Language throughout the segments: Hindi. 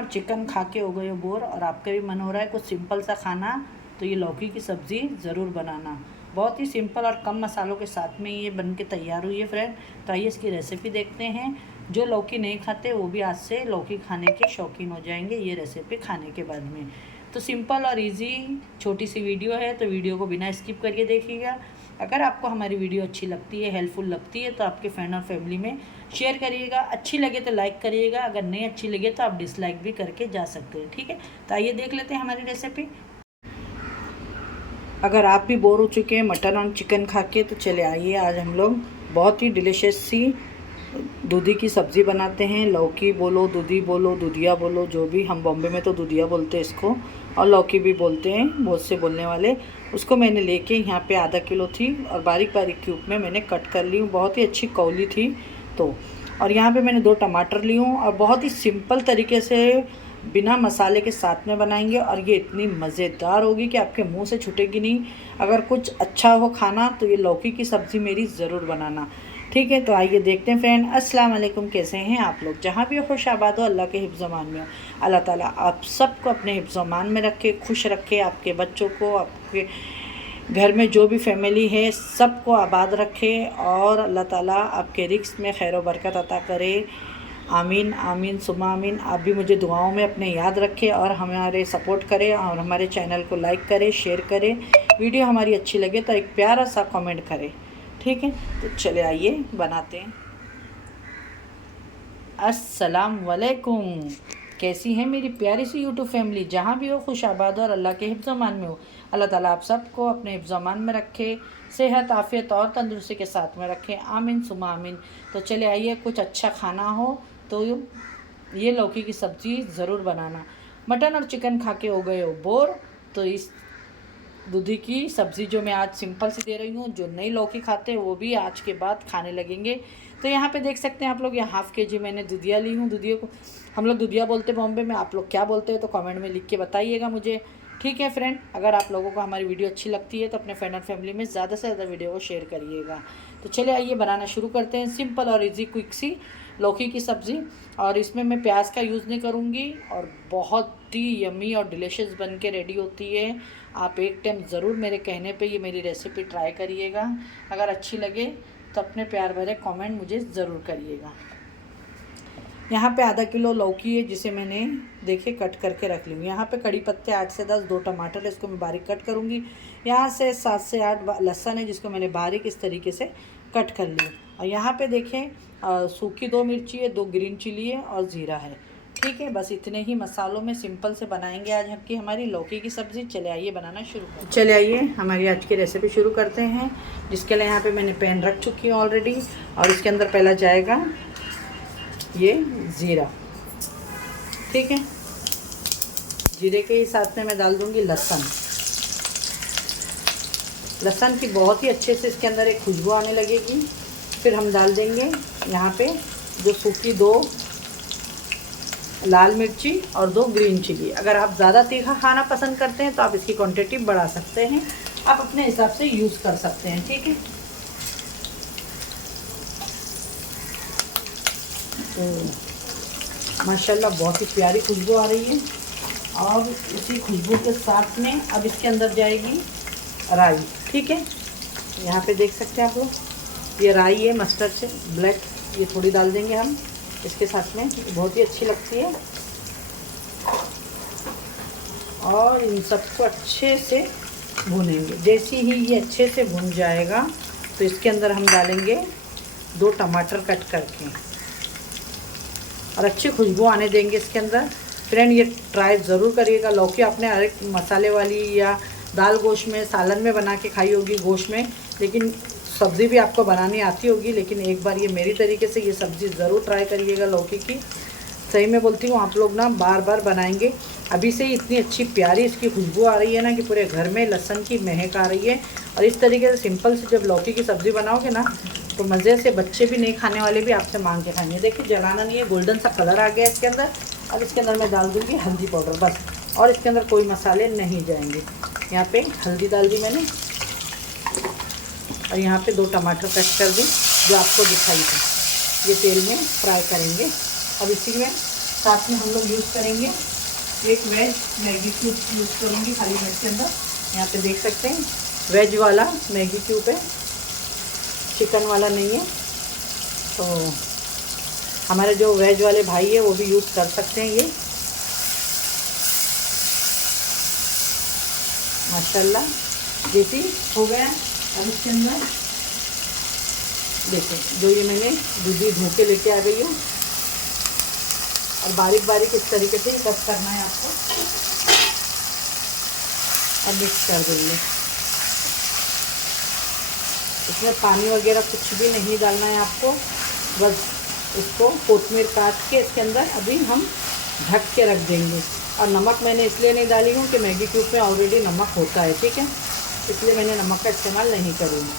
और चिकन खा के हो गए हो बोर और आपका भी मन हो रहा है कुछ सिंपल सा खाना, तो ये लौकी की सब्ज़ी ज़रूर बनाना। बहुत ही सिंपल और कम मसालों के साथ में ये बन के तैयार हुई है फ्रेंड। तो आइए इसकी रेसिपी देखते हैं। जो लौकी नहीं खाते वो भी आज से लौकी खाने के शौकीन हो जाएंगे ये रेसिपी खाने के बाद में। तो सिंपल और इजी छोटी सी वीडियो है, तो वीडियो को बिना स्किप करिए देखिएगा। अगर आपको हमारी वीडियो अच्छी लगती है, हेल्पफुल लगती है, तो आपके फ्रेंड और फैमिली में शेयर करिएगा। अच्छी लगे तो लाइक करिएगा, अगर नहीं अच्छी लगे तो आप डिसलाइक भी करके जा सकते हैं, ठीक है। तो आइए देख लेते हैं हमारी रेसिपी। अगर आप भी बोर हो चुके हैं मटन और चिकन खा के, तो चले आइए आज हम लोग बहुत ही डिलीशियस सी दूधी की सब्ज़ी बनाते हैं। लौकी बोलो, दूधी बोलो, दूधिया बोलो, जो भी, हम बॉम्बे में तो दूधिया बोलते हैं इसको, और लौकी भी बोलते हैं बहुत से बोलने वाले। उसको मैंने लेके यहाँ पे आधा किलो थी और बारीक बारीक क्यूब में मैंने कट कर ली हूँ। बहुत ही अच्छी कौली थी तो। और यहाँ पे मैंने 2 टमाटर ली हूँ और बहुत ही सिंपल तरीके से बिना मसाले के साथ में बनाएंगे और ये इतनी मज़ेदार होगी कि आपके मुंह से छूटेगी नहीं। अगर कुछ अच्छा हो खाना तो ये लौकी की सब्ज़ी मेरी ज़रूर बनाना, ठीक है। तो आइए देखते हैं फ्रेंड। अस्सलाम वालेकुम, कैसे हैं आप लोग? जहाँ भी हो खुश आबाद हो, अल्लाह के हिफ्ज़ अमान में हो। अल्लाह ताला आप सबको अपने हिफ्ज़ अमान में रखे, खुश रखे, आपके बच्चों को, आपके घर में जो भी फैमिली है सबको आबाद रखे और अल्लाह ताला आपके रिज़्क़ में खैर व बरकत अता करे। आमीन आमीन सुमा आमीन। आप भी मुझे दुआओं में अपने याद रखें और हमारे सपोर्ट करें और हमारे चैनल को लाइक करें, शेयर करें। वीडियो हमारी अच्छी लगे तो एक प्यारा सा कमेंट करें, ठीक है। तो चले आइए बनाते हैं। अस्सलाम वालेकुम, कैसी है मेरी प्यारी सी यूट्यूब फैमिली? जहाँ भी हो खुश आबाद और अल्लाह के हिफ्ज़ अमान में हो। अल्लाह ताला आप सबको अपने हिफ्ज़ अमान में रखे, सेहत आफ़ियत और तंदुरुस्ती के साथ में रखें। आमीन सुमा आमीन। तो चले आइए, कुछ अच्छा खाना हो तो ये लौकी की सब्ज़ी ज़रूर बनाना। मटन और चिकन खा के हो गए हो बोर, तो इस दूधी की सब्ज़ी जो मैं आज सिंपल सी दे रही हूँ, जो नई लौकी खाते हैं वो भी आज के बाद खाने लगेंगे। तो यहाँ पे देख सकते हैं आप लोग, यहाँ हाफ़ kg मैंने दूधिया ली हूँ। दूधिया को हम लोग दूधिया बोलते हैं बॉम्बे में, आप लोग क्या बोलते हैं तो कमेंट में लिख के बताइएगा मुझे, ठीक है फ्रेंड। अगर आप लोगों को हमारी वीडियो अच्छी लगती है तो अपने फ्रेंड और फैमिली में ज़्यादा से ज़्यादा वीडियो को शेयर करिएगा। तो चलिए आइए बनाना शुरू करते हैं। सिंपल और ईजी क्विक सी लौकी की सब्ज़ी, और इसमें मैं प्याज का यूज़ नहीं करूँगी और बहुत ही यम्मी और डिलीशियस बन के रेडी होती है। आप एक टाइम ज़रूर मेरे कहने पे ये मेरी रेसिपी ट्राई करिएगा। अगर अच्छी लगे तो अपने प्यार भरे कमेंट मुझे ज़रूर करिएगा। यहाँ पे आधा किलो लौकी है जिसे मैंने देखे कट करके रख ली हूँ। यहाँ पे कड़ी पत्ते 8 से 10, 2 टमाटर है इसको मैं बारीक कट करूँगी। यहाँ से 7 से 8 लहसुन है जिसको मैंने बारीक इस तरीके से कट कर लिया। और यहाँ पे देखें सूखी 2 मिर्ची है, 2 ग्रीन चिली है और ज़ीरा है, ठीक है। बस इतने ही मसालों में सिंपल से बनाएंगे आज की हमारी लौकी की सब्ज़ी। चले आइए बनाना शुरू करते। चले आइए हमारी आज की रेसिपी शुरू करते हैं। जिसके लिए यहाँ पे मैंने पैन रख चुकी हूँ ऑलरेडी, और इसके अंदर पहला जाएगा ये ज़ीरा, ठीक है। जीरे के साथ में मैं डाल दूँगी लहसुन। लहसुन की बहुत ही अच्छे से इसके अंदर एक खुशबू आने लगेगी। फिर हम डाल देंगे यहाँ पे जो सूखी 2 लाल मिर्ची और 2 ग्रीन चिली। अगर आप ज़्यादा तीखा खाना पसंद करते हैं तो आप इसकी क्वांटिटी बढ़ा सकते हैं, आप अपने हिसाब से यूज़ कर सकते हैं, ठीक है। तो माशाल्लाह बहुत ही प्यारी खुशबू आ रही है। और इसी खुशबू के साथ में अब इसके अंदर जाएगी राई, ठीक है। यहाँ पे देख सकते हैं आप लोग, ये राई है मस्टर्ड से ब्लैक, ये थोड़ी डाल देंगे हम इसके साथ में, बहुत ही अच्छी लगती है। और इन सबको अच्छे से भूनेंगे। जैसे ही ये अच्छे से भून जाएगा तो इसके अंदर हम डालेंगे 2 टमाटर कट करके और अच्छी खुशबू आने देंगे इसके अंदर। फ्रेंड ये ट्राई ज़रूर करिएगा। लौकी आपने हर एक मसाले वाली या दाल गोश्त में, सालन में बना के खाई होगी गोश्त में, लेकिन सब्ज़ी भी आपको बनानी आती होगी। लेकिन एक बार ये मेरी तरीके से ये सब्ज़ी ज़रूर ट्राई करिएगा लौकी की। सही में बोलती हूँ, आप लोग ना बार बार बनाएंगे। अभी से ही इतनी अच्छी प्यारी इसकी खुशबू आ रही है ना कि पूरे घर में लहसुन की महक आ रही है। और इस तरीके से सिंपल से जब लौकी की सब्ज़ी बनाओगे ना तो मज़े से बच्चे भी नहीं खाने वाले भी आपसे मांग के खाएंगे। देखिए जलाना नहीं है, गोल्डन सा कलर आ गया इसके अंदर। अब इसके अंदर मैं डाल दूँगी हल्दी पाउडर बस, और इसके अंदर कोई मसाले नहीं जाएंगे। यहाँ पे हल्दी डाल दी मैंने, और यहाँ पे 2 टमाटर कट कर दी जो आपको दिखाई थी। ये तेल में फ्राई करेंगे। अब इसी में साथ में हम लोग यूज़ करेंगे एक वेज मैगी क्यूब यूज़ करूँगी खाली मिर्च के अंदर। यहाँ पे देख सकते हैं वेज वाला मैगी क्यूब है, चिकन वाला नहीं है। तो हमारे जो वेज वाले भाई है वो भी यूज़ कर सकते हैं ये। माशाल्लाह जैसी हो गया। अब इसके अंदर देखो जो ये मैंने दूधी धो के लेके आ गई हूँ, और बारीक बारीक इस तरीके से ही कट करना है आपको। अब मिक्स कर देंगे। इसमें पानी वगैरह कुछ भी नहीं डालना है आपको, बस इसको कोतमीर काट के इसके अंदर अभी हम ढक के रख देंगे। और नमक मैंने इसलिए नहीं डाली हूँ कि मैगी क्यूब में ऑलरेडी नमक होता है, ठीक है, इसलिए मैंने नमक का इस्तेमाल नहीं करूँगी।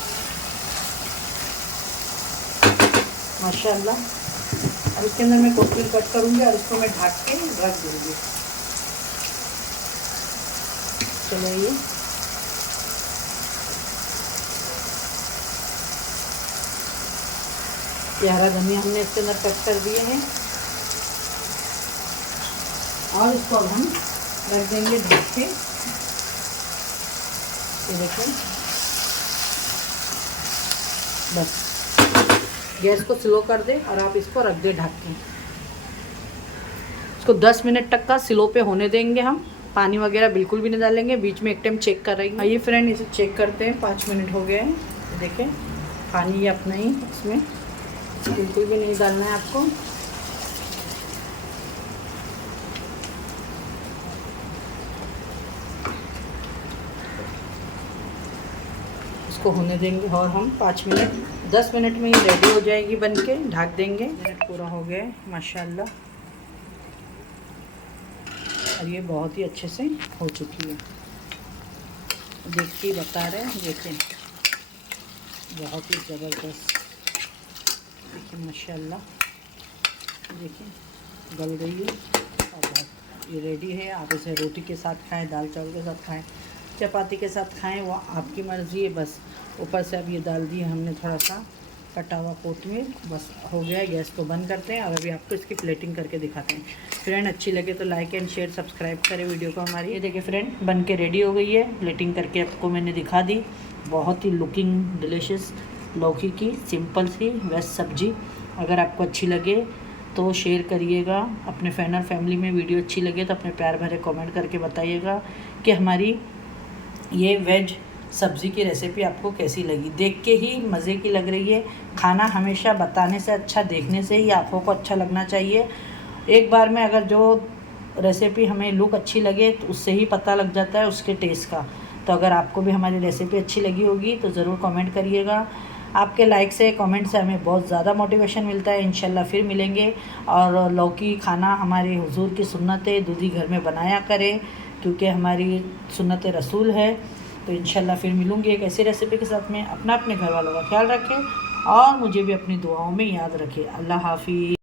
माशाल्लाह। अब इसके अंदर मैं कोतमीर कट करूँगी और इसको मैं ढक के रख दूँगी। चलिए ये हरा धनिया हमने इसके अंदर कट कर दिए हैं और इसको अब हम रख देंगे ढक के। ये देखें, बस गैस को स्लो कर दे और आप इसको रख दे ढक के। इसको 10 मिनट तक का स्लो पे होने देंगे हम। पानी वगैरह बिल्कुल भी नहीं डालेंगे, बीच में एक टाइम चेक कर रही हूँ। आइए फ्रेंड इसे चेक करते हैं। 5 मिनट हो गए हैं। देखें पानी अपना ही, इसमें बिल्कुल भी नहीं डालना है आपको। इसको होने देंगे और हम 5 मिनट 10 मिनट में ही रेडी हो जाएगी बन के। ढक देंगे। मिनट पूरा हो गया माशाल्लाह, और ये बहुत ही अच्छे से हो चुकी है। देखिए बता रहे हैं, देखिए बहुत ही ज़बरदस्त। देखिए माशाल्लाह, देखिए गल गई है और बहुत ये रेडी है। आप इसे रोटी के साथ खाएं, दाल चावल के साथ खाएं, चपाती के साथ खाएं, वो आपकी मर्ज़ी है। बस ऊपर से अब ये डाल दिए हमने थोड़ा सा कटा हुआ कोतमीर। बस हो गया है। गैस को बंद करते हैं और अभी आपको इसकी प्लेटिंग करके दिखाते हैं। फ्रेंड अच्छी लगे तो लाइक एंड शेयर सब्सक्राइब करें वीडियो को हमारी। ये देखिए फ्रेंड बन के रेडी हो गई है। प्लेटिंग करके आपको मैंने दिखा दी। बहुत ही लुकिंग डिलीशियस लौकी की सिंपल सी वेज सब्जी। अगर आपको अच्छी लगे तो शेयर करिएगा अपने फ्रेंड और फैमिली में। वीडियो अच्छी लगे तो अपने प्यार भरे कमेंट करके बताइएगा कि हमारी ये वेज सब्ज़ी की रेसिपी आपको कैसी लगी। देख के ही मज़े की लग रही है। खाना हमेशा बताने से अच्छा देखने से ही आँखों को अच्छा लगना चाहिए। एक बार में अगर जो रेसिपी हमें लुक अच्छी लगे तो उससे ही पता लग जाता है उसके टेस्ट का। तो अगर आपको भी हमारी रेसिपी अच्छी लगी होगी तो ज़रूर कमेंट करिएगा। आपके लाइक से कमेंट से हमें बहुत ज़्यादा मोटिवेशन मिलता है। इंशाल्लाह फिर मिलेंगे। और लौकी खाना हमारे हुजूर की सुन्नत है, दूधी घर में बनाया करें क्योंकि हमारी सुन्नत रसूल है। तो इंशाल्लाह फिर मिलूँगी एक ऐसी रेसिपी के साथ में। अपना अपने घर वालों का ख्याल रखें और मुझे भी अपनी दुआओं में याद रखें। अल्लाह हाफ़िज़।